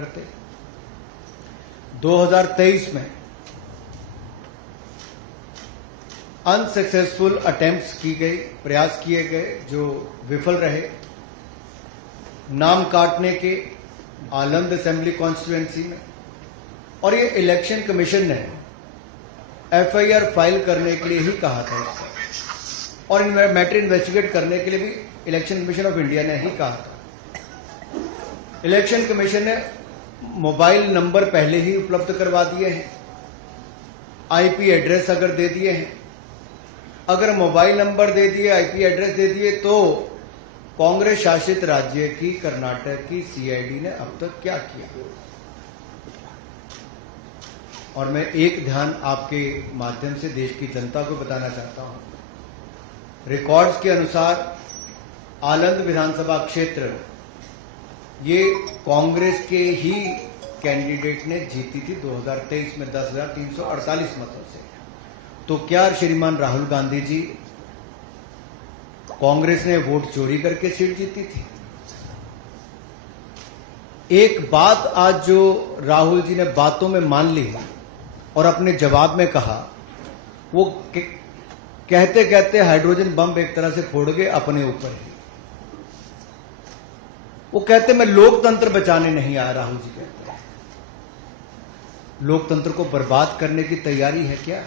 करते 2023 में unsuccessful attempts की गई, प्रयास किए गए जो विफल रहे। नाम काटने के आलंद असेंबली कॉन्स्टिट्यूएंसी में, और ये इलेक्शन कमीशन ने एफआईआर फाइल करने के लिए ही कहा था इसको, और मैटर इन्वेस्टिगेट करने के लिए भी इलेक्शन कमीशन ऑफ इंडिया ने ही कहा था। इलेक्शन कमीशन ने मोबाइल नंबर पहले ही उपलब्ध करवा दिए हैं, आईपी एड्रेस अगर दे दिए हैं, अगर मोबाइल नंबर दे दिए, आईपी एड्रेस दे दिए, तो कांग्रेस शासित राज्य की कर्नाटक की सीआईडी ने अब तक क्या किया। और मैं एक ध्यान आपके माध्यम से देश की जनता को बताना चाहता हूं, रिकॉर्ड्स के अनुसार आलंद विधानसभा क्षेत्र ये कांग्रेस के ही कैंडिडेट ने जीती थी 2023 में 10,348 मतों से। तो क्या श्रीमान राहुल गांधी जी, कांग्रेस ने वोट चोरी करके सीट जीती थी? एक बात आज जो राहुल जी ने बातों में मान ली और अपने जवाब में कहा, वो कहते कहते हाइड्रोजन बम एक तरह से फोड़ गए अपने ऊपर ही। वो कहते मैं लोकतंत्र बचाने नहीं आया। राहुल जी कहते हैं लोकतंत्र को बर्बाद करने की तैयारी है क्या?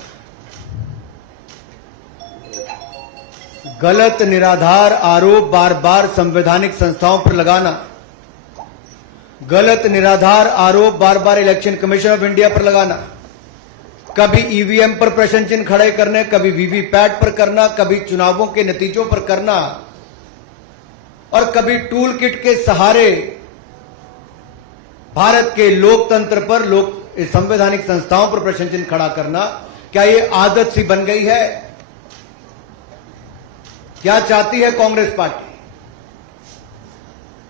गलत निराधार आरोप बार बार संवैधानिक संस्थाओं पर लगाना, गलत निराधार आरोप बार बार इलेक्शन कमीशन ऑफ इंडिया पर लगाना, कभी ईवीएम पर प्रश्न चिन्ह खड़े करने, कभी वीवीपैट पर करना, कभी चुनावों के नतीजों पर करना, और कभी टूल किट के सहारे भारत के लोकतंत्र पर, संवैधानिक संस्थाओं पर प्रश्न चिन्ह खड़ा करना, क्या ये आदत सी बन गई है? क्या चाहती है कांग्रेस पार्टी?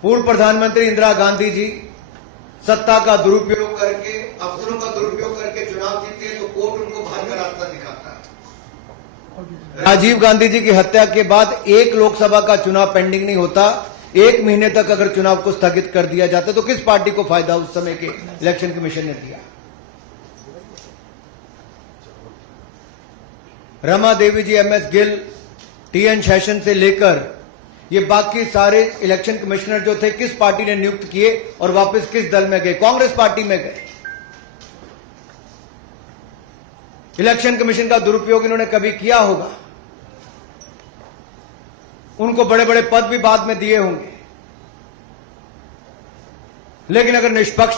पूर्व प्रधानमंत्री इंदिरा गांधी जी सत्ता का दुरुपयोग करके, अफसरों का दुरुपयोग करके चुनाव जीते हैं तो कोर्ट उनको बाहर का रास्ता दिखाता है। राजीव गांधी जी की हत्या के बाद एक लोकसभा का चुनाव पेंडिंग नहीं होता, 1 महीने तक अगर चुनाव को स्थगित कर दिया जाता तो किस पार्टी को फायदा उस समय के इलेक्शन कमीशन ने दिया? रमा देवी जी, एमएस गिल, टीएन शेषन से लेकर ये बाकी सारे इलेक्शन कमिश्नर जो थे, किस पार्टी ने नियुक्त किए और वापस किस दल में गए? कांग्रेस पार्टी में गए। इलेक्शन कमीशन का दुरुपयोग इन्होंने कभी किया होगा? उनको बड़े बड़े पद भी बाद में दिए होंगे, लेकिन अगर निष्पक्ष